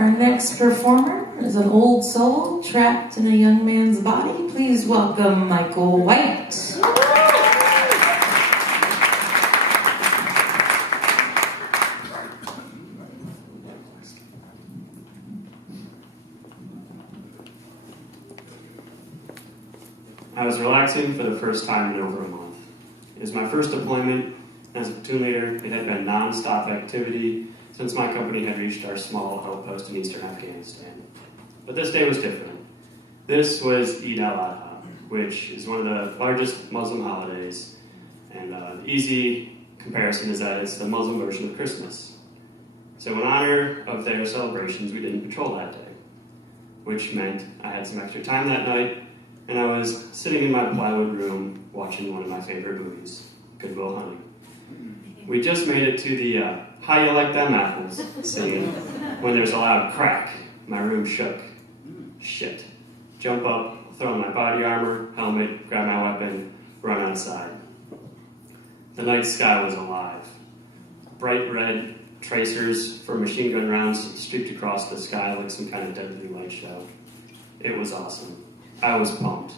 Our next performer is an old soul trapped in a young man's body. Please welcome Michael White. I was relaxing for the first time in over a month. It was my first deployment as a platoon leader. It had been non-stop activity since my company had reached our small outpost in eastern Afghanistan. But this day was different. This was Eid al-Adha, which is one of the largest Muslim holidays, and the easy comparison is that it's the Muslim version of Christmas. So in honor of their celebrations, we didn't patrol that day, which meant I had some extra time that night, and I was sitting in my plywood room watching one of my favorite movies, Good Will Hunting. We just made it to the How You Like Them Apples scene when there's a loud crack. My room shook. Shit. Jump up, throw on my body armor, helmet, grab my weapon, run outside. The night sky was alive. Bright red tracers from machine gun rounds streaked across the sky like some kind of deadly light show. It was awesome. I was pumped.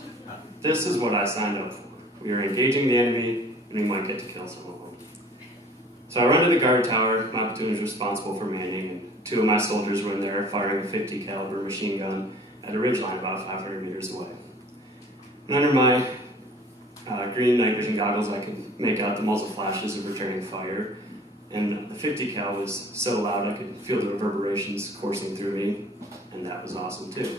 This is what I signed up for. We were engaging the enemy, and we might get to kill some of them. So I run to the guard tower. My platoon is responsible for manning, and two of my soldiers were in there firing a 50 caliber machine gun at a ridgeline about 500 meters away. And under my green night vision goggles, I could make out the muzzle flashes of returning fire, and the 50 cal was so loud I could feel the reverberations coursing through me, and that was awesome too.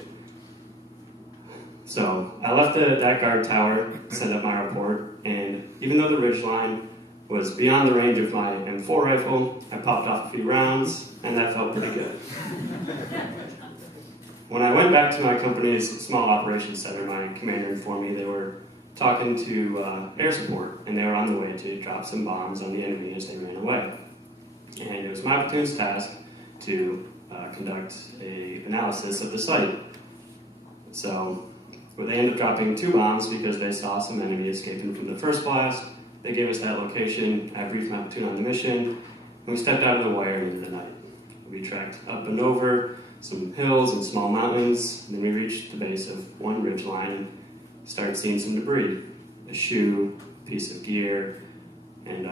So I left that guard tower, set up my report, and even though the ridgeline was beyond the range of my M4 rifle, I popped off a few rounds, and that felt pretty good. When I went back to my company's small operations center, my commander informed me they were talking to air support, and they were on the way to drop some bombs on the enemy as they ran away. And it was my platoon's task to conduct an analysis of the site. So they ended up dropping 2 bombs because they saw some enemy escaping from the first blast. They gave us that location. I briefed my platoon on the mission, and we stepped out of the wire into the night. We trekked up and over some hills and small mountains, and then we reached the base of one ridgeline and started seeing some debris, a shoe, a piece of gear, and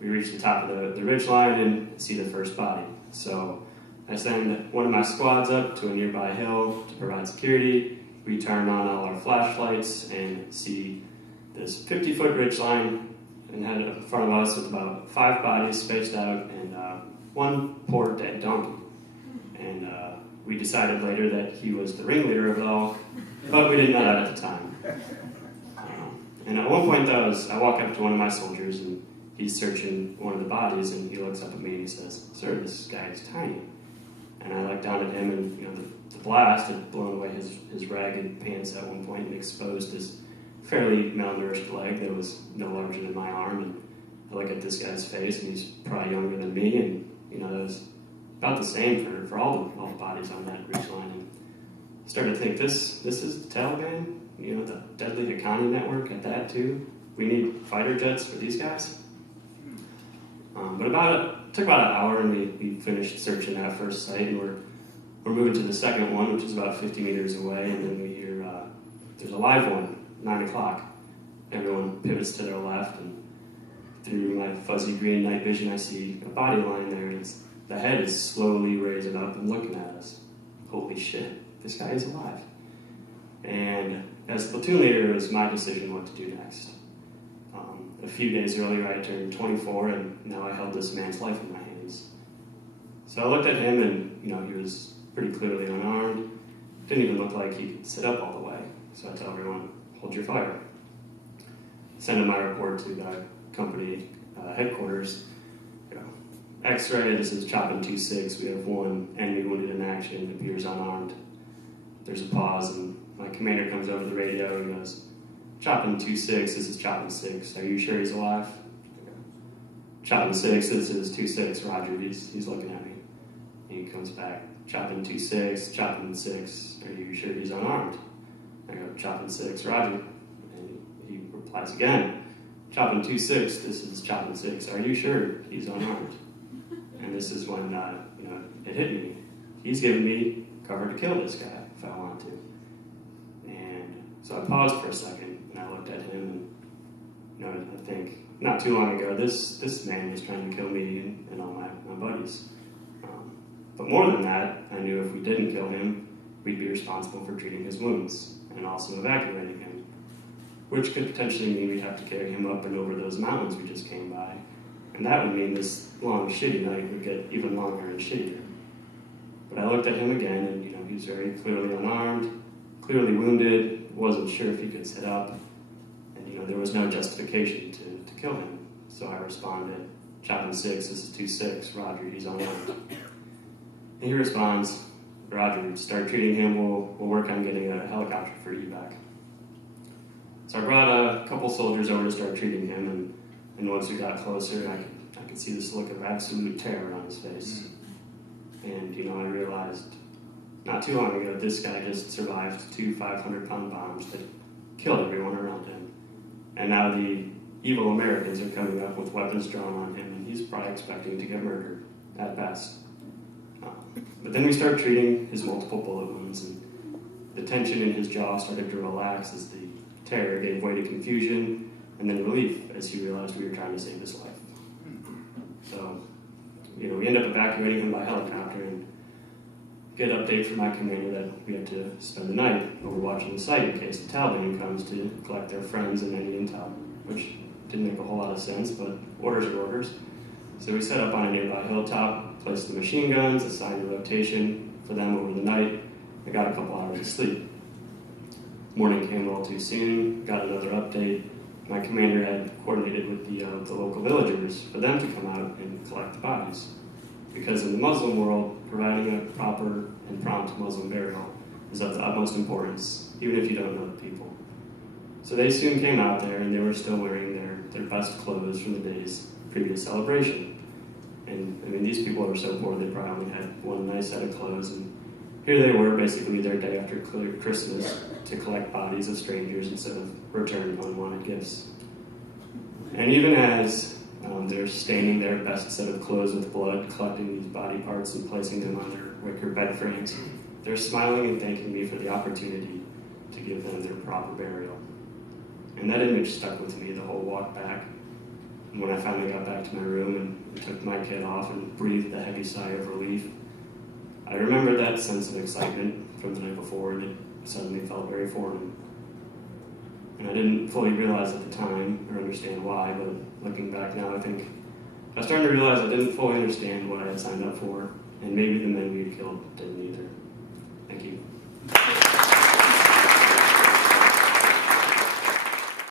we reached the top of the ridgeline and see the first body. So I send one of my squads up to a nearby hill to provide security. We turn on all our flashlights and see this 50-foot ridgeline and had in front of us with about 5 bodies spaced out and one poor dead donkey. And we decided later that he was the ringleader of it all, but we didn't know that at the time. And at one point, I walk up to one of my soldiers, and he's searching one of the bodies, and he looks up at me and he says, "Sir, this guy is tiny." And I look down at him, and the blast had blown away his ragged pants at one point and exposed his fairly malnourished leg that was no larger than my arm. And I look at this guy's face, and he's probably younger than me, and that was about the same for all the bodies on that ridgeline. And I started to think, this is the Taliban, the deadly Haqqani network at that too. We need fighter jets for these guys. But it took about an hour, and we finished searching that first site, and we're moving to the second one, which is about 50 meters away, and then we hear there's a live one, 9 o'clock. Everyone pivots to their left, and through my fuzzy green night vision, I see a body lying there, and the head is slowly raising up and looking at us. Holy shit, this guy is alive. And as platoon leader, it was my decision what to do next. A few days earlier, I turned 24, and now I held this man's life in my hands. So I looked at him, and he was pretty clearly unarmed. Didn't even look like he could sit up all the way. So I tell everyone, hold your fire. Send in my report to the company headquarters. X-ray, this is Choppin 2-6. We have one enemy wounded in action, appears unarmed. There's a pause, and my commander comes over the radio and goes, "Choppin 2-6, this is Choppin 6. Are you sure he's alive?" "Choppin 6, this is 2-6, Roger, he's looking at me." And he comes back, "Choppin 2-6, Choppin 6, are you sure he's unarmed?" I go, "Choppin 6, Roger." And he replies again, "Choppin 2-6, this is Choppin 6, are you sure he's unarmed?" And this is when it hit me. he's given me cover to kill this guy if I want to. And so I paused for a second, and I looked at him, and I think not too long ago, this man was trying to kill me and all my buddies. But more than that, I knew if we didn't kill him, we'd be responsible for treating his wounds and also evacuating him, which could potentially mean we'd have to carry him up and over those mountains we just came by. And that would mean this long, shitty night would get even longer and shittier. But I looked at him again, and he was very clearly unarmed, clearly wounded, wasn't sure if he could sit up, and there was no justification to kill him. So I responded, "Chapin 6, this is 2-6, Roger, he's unarmed." And he responds, "Roger, start treating him, we'll work on getting a helicopter for evac." So I brought a couple soldiers over to start treating him, and once we got closer, I could see this look of absolute terror on his face. And, I realized not too long ago, this guy just survived 2 500-pound bombs that killed everyone around him. And now the evil Americans are coming up with weapons drawn on him, and he's probably expecting to get murdered, at best. But then we started treating his multiple bullet wounds, and the tension in his jaw started to relax as the terror gave way to confusion, and then relief as he realized we were trying to save his life. So, we end up evacuating him by helicopter and get an update from my commander that we have to spend the night overwatching the site in case the Taliban comes to collect their friends and any intel, which didn't make a whole lot of sense, but orders are orders. So we set up on a nearby hilltop, placed the machine guns, assigned a rotation for them over the night. I got a couple hours of sleep. Morning came all too soon, got another update. My commander had coordinated with the local villagers for them to come out and collect the bodies. Because in the Muslim world, providing a proper and prompt Muslim burial is of the utmost importance, even if you don't know the people. So they soon came out there, and they were still wearing their best clothes from the day's previous celebration. And these people were so poor, they probably only had one nice set of clothes, and here they were, basically their day after Christmas, to collect bodies of strangers instead of return unwanted gifts. And even as they're staining their best set of clothes with blood, collecting these body parts and placing them on their wicker bed frames, they're smiling and thanking me for the opportunity to give them their proper burial. And that image stuck with me the whole walk back. And when I finally got back to my room and took my kit off and breathed a heavy sigh of relief, I remembered that sense of excitement from the night before that suddenly felt very foreign. And I didn't fully realize at the time or understand why, but looking back now, I think I was starting to realize I didn't fully understand what I had signed up for, and maybe the men we had killed